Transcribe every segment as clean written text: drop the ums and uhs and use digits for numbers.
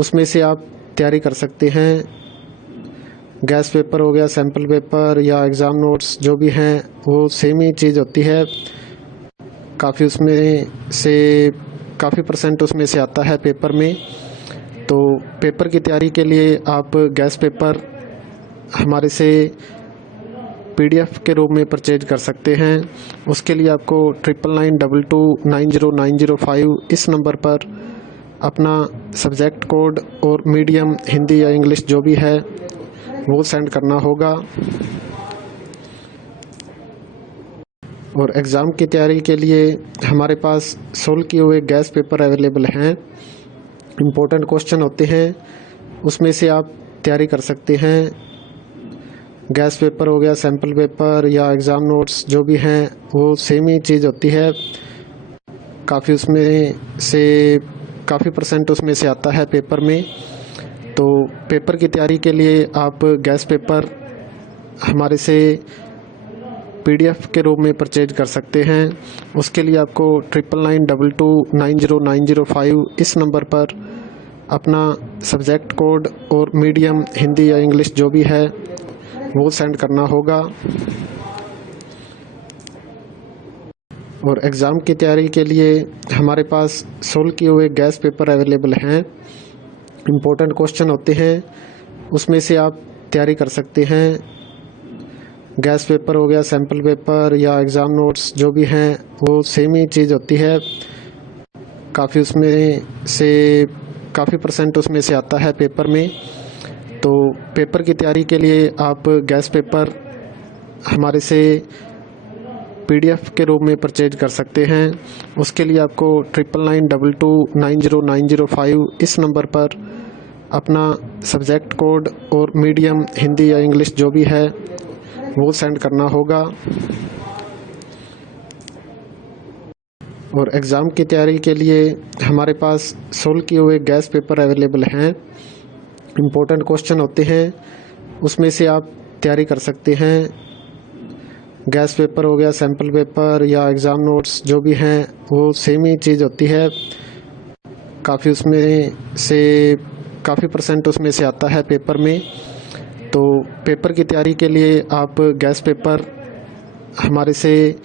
उसमें से आप तैयारी कर सकते हैं। गैस पेपर हो गया, सैम्पल पेपर या एग्ज़ाम नोट्स जो भी हैं वो सेम ही चीज़ होती है। काफ़ी उसमें से काफ़ी परसेंट उसमें से आता है पेपर में। तो पेपर की तैयारी के लिए आप गैस पेपर हमारे से PDF के रूप में परचेज कर सकते हैं। उसके लिए आपको 9992290905 इस नंबर पर अपना सब्जेक्ट कोड और मीडियम हिंदी या इंग्लिश जो भी है वो सेंड करना होगा। और एग्ज़ाम की तैयारी के लिए हमारे पास सोल्व किए हुए गैस पेपर अवेलेबल हैं। इम्पोर्टेंट क्वेश्चन होते हैं, उसमें से आप तैयारी कर सकते हैं। गैस पेपर हो गया, सैम्पल पेपर या एग्ज़ाम नोट्स जो भी हैं वो सेम ही चीज़ होती है। काफ़ी उसमें से काफ़ी परसेंट उसमें से आता है पेपर में। तो पेपर की तैयारी के लिए आप गैस पेपर हमारे से PDF के रूप में परचेज कर सकते हैं। उसके लिए आपको 9992290905 इस नंबर पर अपना सब्जेक्ट कोड और मीडियम हिंदी या इंग्लिश जो भी है वो सेंड करना होगा। और एग्ज़ाम की तैयारी के लिए हमारे पास सोल्व किए हुए गैस पेपर अवेलेबल हैं। इम्पोर्टेंट क्वेश्चन होते हैं, उसमें से आप तैयारी कर सकते हैं। गैस पेपर हो गया, सैम्पल पेपर या एग्ज़ाम नोट्स जो भी हैं वो सेम ही चीज़ होती है। काफ़ी उसमें से काफ़ी परसेंट उसमें से आता है पेपर में। तो पेपर की तैयारी के लिए आप गैस पेपर हमारे से PDF के रूप में परचेज कर सकते हैं। उसके लिए आपको 9992290905 इस नंबर पर अपना सब्जेक्ट कोड और मीडियम हिंदी या इंग्लिश जो भी है वो सेंड करना होगा। और एग्ज़ाम की तैयारी के लिए हमारे पास सोल्व किए हुए गैस पेपर अवेलेबल हैं। इम्पोर्टेंट क्वेश्चन होते हैं, उसमें से आप तैयारी कर सकते हैं। गैस पेपर हो गया, सैम्पल पेपर या एग्ज़ाम नोट्स जो भी हैं वो सेम ही चीज़ होती है। काफ़ी उसमें से काफ़ी परसेंट उसमें से आता है पेपर में। तो पेपर की तैयारी के लिए आप गैस पेपर हमारे से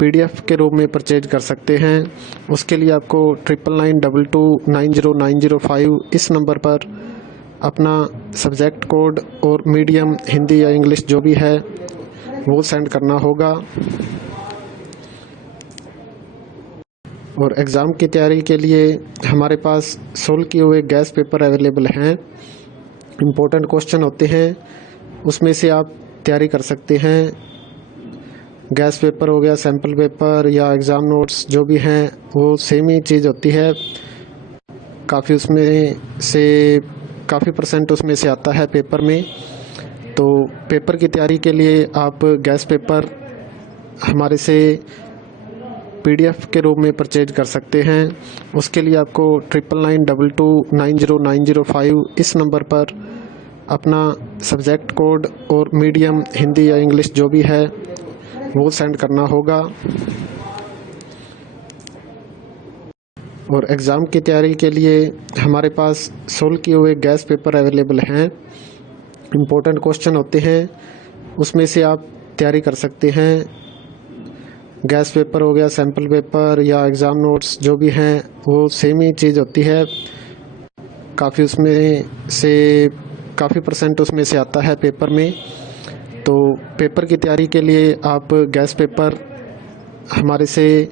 PDF के रूप में परचेज कर सकते हैं। उसके लिए आपको 9992290905 इस नंबर पर अपना सब्जेक्ट कोड और मीडियम हिंदी या इंग्लिश जो भी है वो सेंड करना होगा। और एग्ज़ाम की तैयारी के लिए हमारे पास सोल्व किए हुए गैस पेपर अवेलेबल हैं। इम्पोर्टेंट क्वेश्चन होते हैं, उसमें से आप तैयारी कर सकते हैं। गैस पेपर हो गया, सैम्पल पेपर या एग्ज़ाम नोट्स जो भी हैं वो सेम ही चीज़ होती है। काफ़ी उसमें से काफ़ी परसेंट उसमें से आता है पेपर में। तो पेपर की तैयारी के लिए आप गैस पेपर हमारे से PDF के रूप में परचेज कर सकते हैं। उसके लिए आपको 9992290905 इस नंबर पर अपना सब्जेक्ट कोड और मीडियम हिंदी या इंग्लिश जो भी है वो सेंड करना होगा। और एग्ज़ाम की तैयारी के लिए हमारे पास सोल्व किए हुए गैस पेपर अवेलेबल हैं। इम्पोर्टेंट क्वेश्चन होते हैं, उसमें से आप तैयारी कर सकते हैं। गैस पेपर हो गया, सैम्पल पेपर या एग्ज़ाम नोट्स जो भी हैं वो सेम ही चीज़ होती है। काफ़ी उसमें से काफ़ी परसेंट उसमें से आता है पेपर में। तो पेपर की तैयारी के लिए आप गैस पेपर हमारे से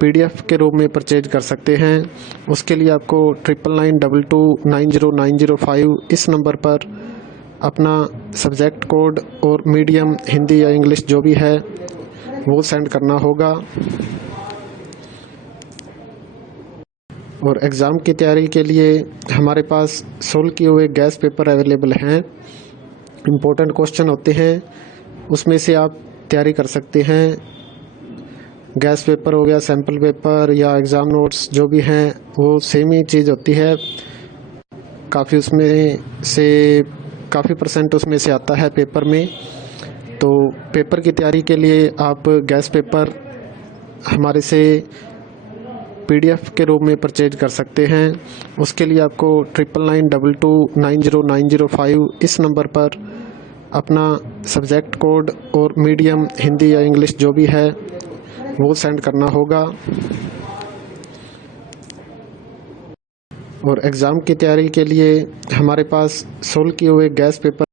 PDF के रूप में परचेज कर सकते हैं। उसके लिए आपको 9992290905 इस नंबर पर अपना सब्जेक्ट कोड और मीडियम हिंदी या इंग्लिश जो भी है वो सेंड करना होगा। और एग्ज़ाम की तैयारी के लिए हमारे पास सोल्व किए हुए गैस पेपर अवेलेबल हैं। इम्पोर्टेंट क्वेश्चन होते हैं, उसमें से आप तैयारी कर सकते हैं। गैस पेपर हो गया, सैम्पल पेपर या एग्ज़ाम नोट्स जो भी हैं वो सेम ही चीज़ होती है। काफ़ी उसमें से काफ़ी परसेंट उसमें से आता है पेपर में। तो पेपर की तैयारी के लिए आप गैस पेपर हमारे से PDF के रूप में परचेज कर सकते हैं। उसके लिए आपको 9992290905 इस नंबर पर अपना सब्जेक्ट कोड और मीडियम हिंदी या इंग्लिश जो भी है वो सेंड करना होगा। और एग्ज़ाम की तैयारी के लिए हमारे पास सोल्व किए हुए गैस पेपर